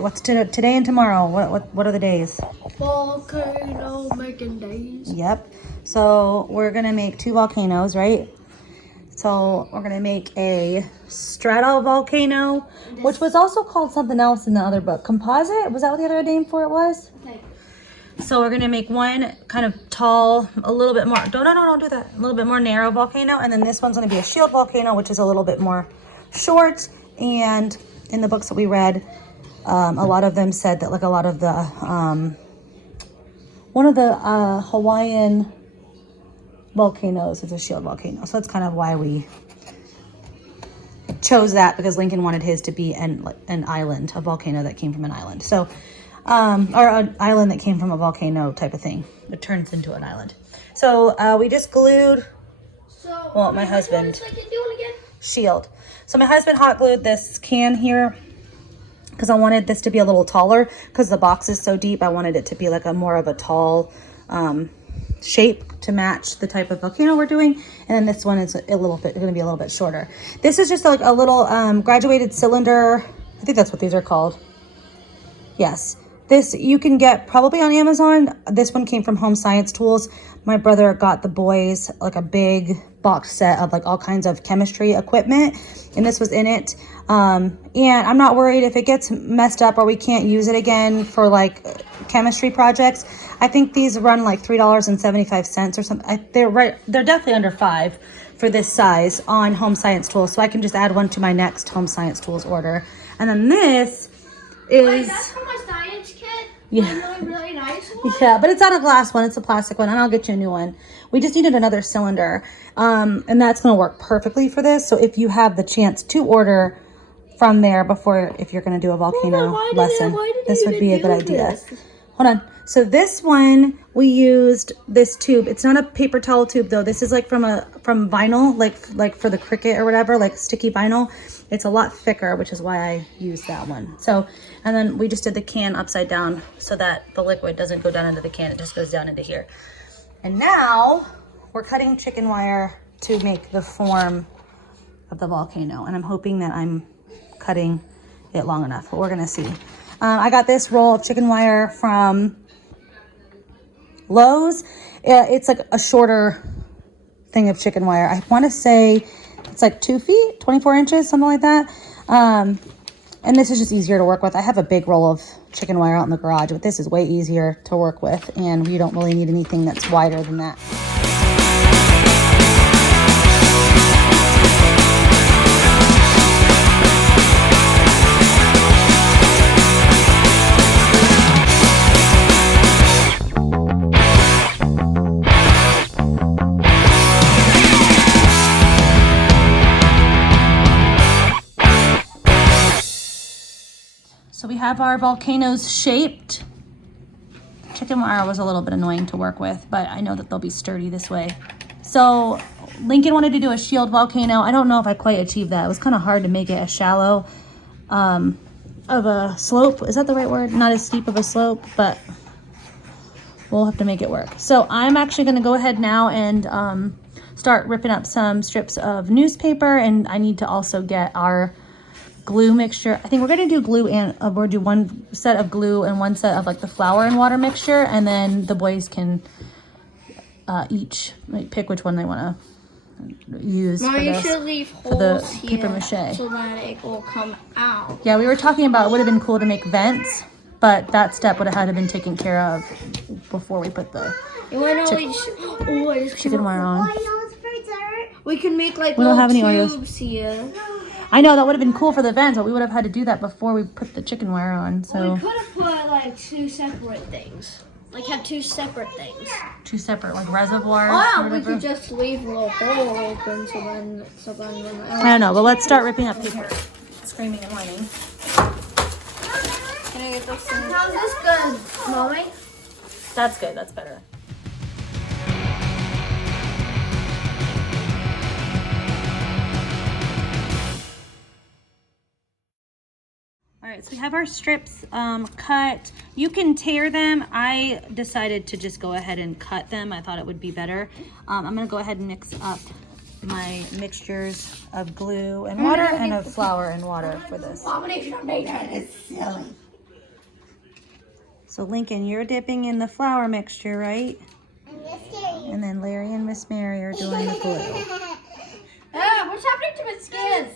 right, what's today and tomorrow? What are the days? Volcano making days. Yep. So we're gonna make 2 volcanoes, right? So we're gonna make a stratovolcano, which was also called something else in the other book. Composite? Was that what the other name for it was? Okay. So we're gonna make one kind of tall, a little bit more, don't do that. A little bit more narrow volcano. And then this one's gonna be a shield volcano, which is a little bit more short. And in the books that we read, a lot of them said that like a lot of the, one of the Hawaiian volcanoes is a shield volcano. So that's kind of why we chose that, because Lincoln wanted his to be an island, a volcano that came from an island. So, or an island that came from a volcano type of thing. It turns into an island. So we just glued, well, my husband, shield. So my husband hot glued this can here because I wanted this to be a little taller because the box is so deep. I wanted it to be like a more of a tall shape to match the type of volcano we're doing. And then this one is a little bit going to be a little bit shorter. This is just like a little graduated cylinder. I think that's what these are called. Yes. This you can get probably on Amazon. This one came from Home Science Tools. My brother got the boys like a big box set of like all kinds of chemistry equipment, and this was in it. And I'm not worried if it gets messed up or we can't use it again for like chemistry projects. I think these run like $3.75 or something. They're definitely under $5 for this size on Home Science Tools. So I can just add one to my next Home Science Tools order. And then this is... Wait, that's for my science kit? Yeah. A really nice one? Yeah, but it's not a glass one. It's a plastic one, and I'll get you a new one. We just needed another cylinder, and that's going to work perfectly for this. So if you have the chance to order from there before, if you're going to do a volcano lesson, this would be a good idea. Hold on. So this one, we used this tube. It's not a paper towel tube though. This is like from vinyl, like for the Cricut or whatever, like sticky vinyl. It's a lot thicker, which is why I used that one. So, and then we just did the can upside down so that the liquid doesn't go down into the can. It just goes down into here. And now we're cutting chicken wire to make the form of the volcano. And I'm hoping that I'm cutting it long enough, but we're gonna see. I got this roll of chicken wire from Lowe's. It's like a shorter thing of chicken wire. I want to say it's like 2 feet, 24 inches, something like that. And this is just easier to work with. I have a big roll of chicken wire out in the garage, but this is way easier to work with, and you don't really need anything that's wider than that. So we have our volcanoes shaped. Chicken wire was a little bit annoying to work with, but I know that they'll be sturdy this way. So Lincoln wanted to do a shield volcano. I don't know if I quite achieved that. It was kind of hard to make it as shallow of a slope. Is that the right word? Not as steep of a slope, but we'll have to make it work. So I'm actually going to go ahead now and start ripping up some strips of newspaper, and I need to also get our glue mixture. I think we're going to do glue and we'll do one set of glue and one set of like the flour and water mixture, and then the boys can each pick which one they want to use for the papier-mâché. So that it will come out. Yeah, we were talking about it would have been cool to make vents, but that step would have had to been taken care of before we put the chicken wire on. We can make like we don't have any tubes here. I know that would have been cool for the vents, but we would have had to do that before we put the chicken wire on. So well, we could have put like 2 separate things. Like have 2 separate things. 2 separate like reservoirs. Oh, we could just leave a hole open so then I don't know, but let's start ripping up paper. Screaming and whining. Can I get this thing? How's this good, Mommy? That's good. That's better. All right, so we have our strips cut. You can tear them. I decided to just go ahead and cut them. I thought it would be better. I'm gonna go ahead and mix up my mixtures of glue and water and of flour and water for this. Combination of nature is silly. So Lincoln, you're dipping in the flour mixture, right? And then Larry and Miss Mary are doing the glue. Ah, what's happening to my skin?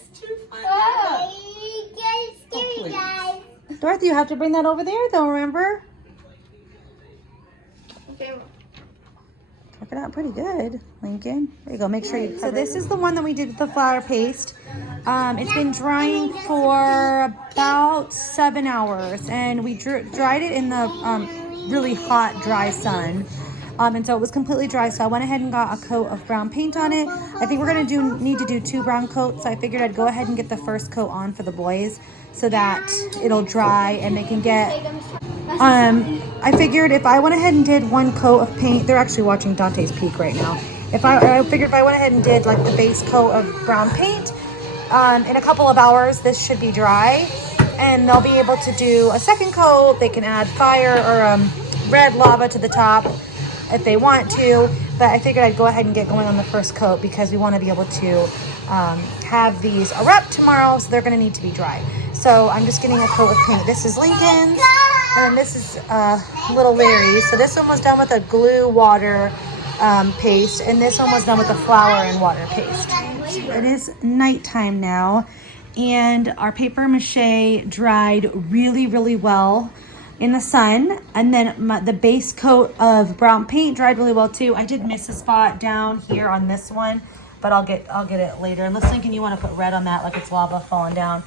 Ah. Scary, guys. Dorothy, you have to bring that over there though, remember? Okay. Work it out pretty good, Lincoln. There you go, make sure you... So this is the one that we did with the flour paste. It's been drying for about 7 hours, and we dried it in the really hot, dry sun. And so it was completely dry, so I went ahead and got a coat of brown paint on it. I think we're gonna need to do 2 brown coats, so I figured I'd go ahead and get the first coat on for the boys so that it'll dry and they can get... I figured if I went ahead and did 1 coat of paint, they're actually watching Dante's Peak right now. I figured if I went ahead and did like the base coat of brown paint, in a couple of hours, this should be dry, and they'll be able to do a second coat. They can add fire or red lava to the top if they want to, but I figured I'd go ahead and get going on the first coat because we want to be able to have these erupt tomorrow, so they're going to need to be dry. So I'm just getting a coat of paint. This is Lincoln's, and this is little Larry's. So this one was done with a glue water paste, and this one was done with the flour and water paste. It is nighttime now, and our papier-mâché dried really, really well in the sun, and then the base coat of brown paint dried really well too. I did miss a spot down here on this one, but I'll get it later. Unless Lincoln, you want to put red on that like it's lava falling down.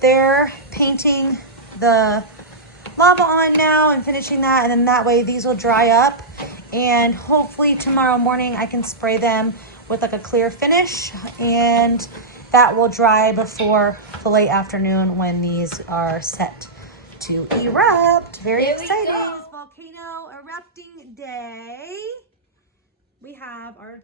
They're painting the lava on now and finishing that, and then that way these will dry up, and hopefully tomorrow morning I can spray them with like a clear finish, and that will dry before the late afternoon when these are set to erupt. Very exciting. It's volcano erupting day. We have our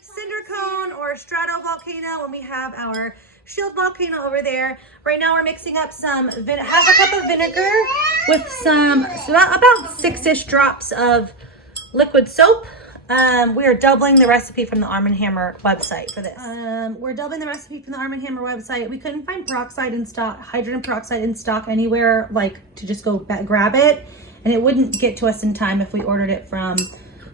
cinder cone or stratovolcano, and we have our shield volcano over there. Right now we're mixing up some half a cup of vinegar with about 6-ish drops of liquid soap. We are doubling the recipe from the Arm & Hammer website for this. We're doubling the recipe from the Arm & Hammer website. We couldn't find peroxide in stock, hydrogen peroxide in stock anywhere, like to just go grab it, and it wouldn't get to us in time if we ordered it from...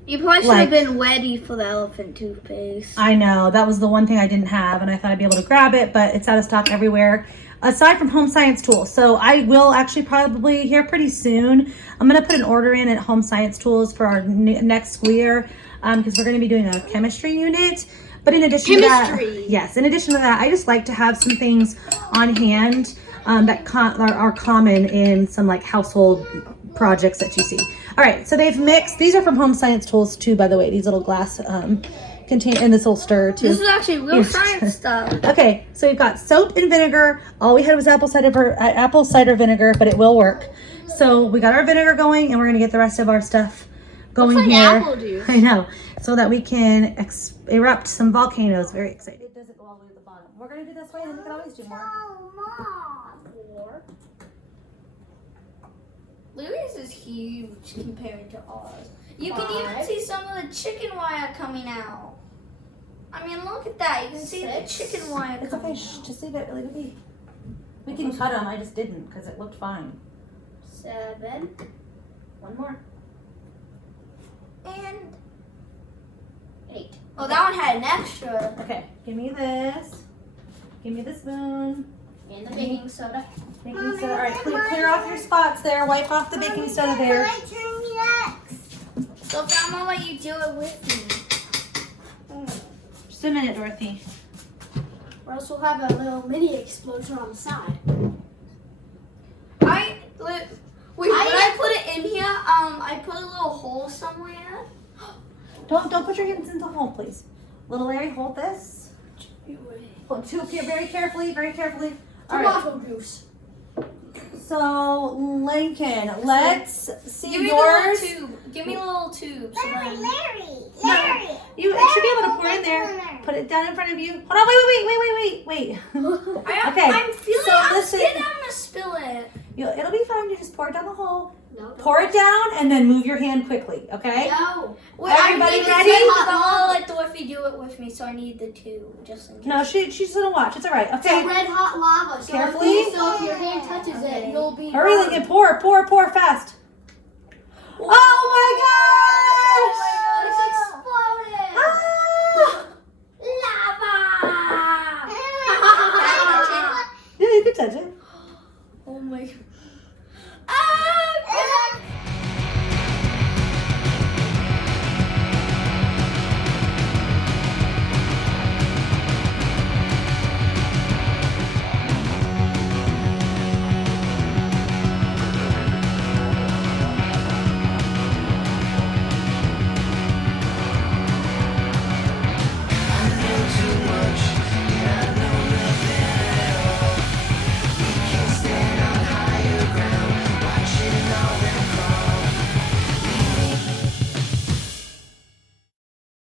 You probably should have been ready for the elephant toothpaste. I know, that was the one thing I didn't have, and I thought I'd be able to grab it, but it's out of stock everywhere, aside from Home Science Tools. So I will actually probably here pretty soon, I'm going to put an order in at Home Science Tools for our next school year, because we're going to be doing a chemistry unit. But in addition to that, yes, in addition to that, I just like to have some things on hand that are common in some like household projects that you see. All right, so they've mixed. These are from Home Science Tools too, by the way. These little glass container and this little stir too. This is actually real science stuff. Okay, so we've got soap and vinegar. All we had was apple cider vinegar, but it will work. So we got our vinegar going, and we're gonna get the rest of our stuff going looks like here. apple juice. I know, so that we can erupt some volcanoes. Very excited. It doesn't go all the way to the bottom. We're gonna do this way, and we can always do more. Louis is huge compared to ours. You can even see some of the chicken wire coming out. I mean, look at that. You can see the chicken wire It's coming okay. out. Just leave it. Leave it be. We can cut them. I just didn't because it looked fine. 7. One more. And 8. Oh, that one had an extra. Okay, give me this. Give me the spoon. And the baking soda. Baking soda. All right, clear off your spots there. Wipe off the baking soda there. So, I'm gonna let you do it with me. Just a minute, Dorothy. Or else we'll have a little mini explosion on the side. When I put it in here, I put a little hole somewhere. Don't put your hands in the hole, please. Little Larry, hold this. Hold two up here very carefully, very carefully. All right. Tomato juice. So, Lincoln, let's see Give me yours. the little tube. Give me a little tube. Larry. You should be able to pour in there. Put it down in front of you. Hold on, wait. Okay. I'm feeling I'm scared I'm gonna spill it. It'll be fine. You just pour it down the hole. No. Pour it down and then move your hand quickly, okay? No. Wait, Everybody ready? I'm gonna let Dorothy do it with me, so I need the tube just in case. No, she's gonna watch. It's all right. Okay. It's red hot lava. So Carefully. So if your hand touches it, you'll be Hurry, Lincoln, pour fast. Oh my gosh! It's exploded. Yeah, you can touch it. Oh my god.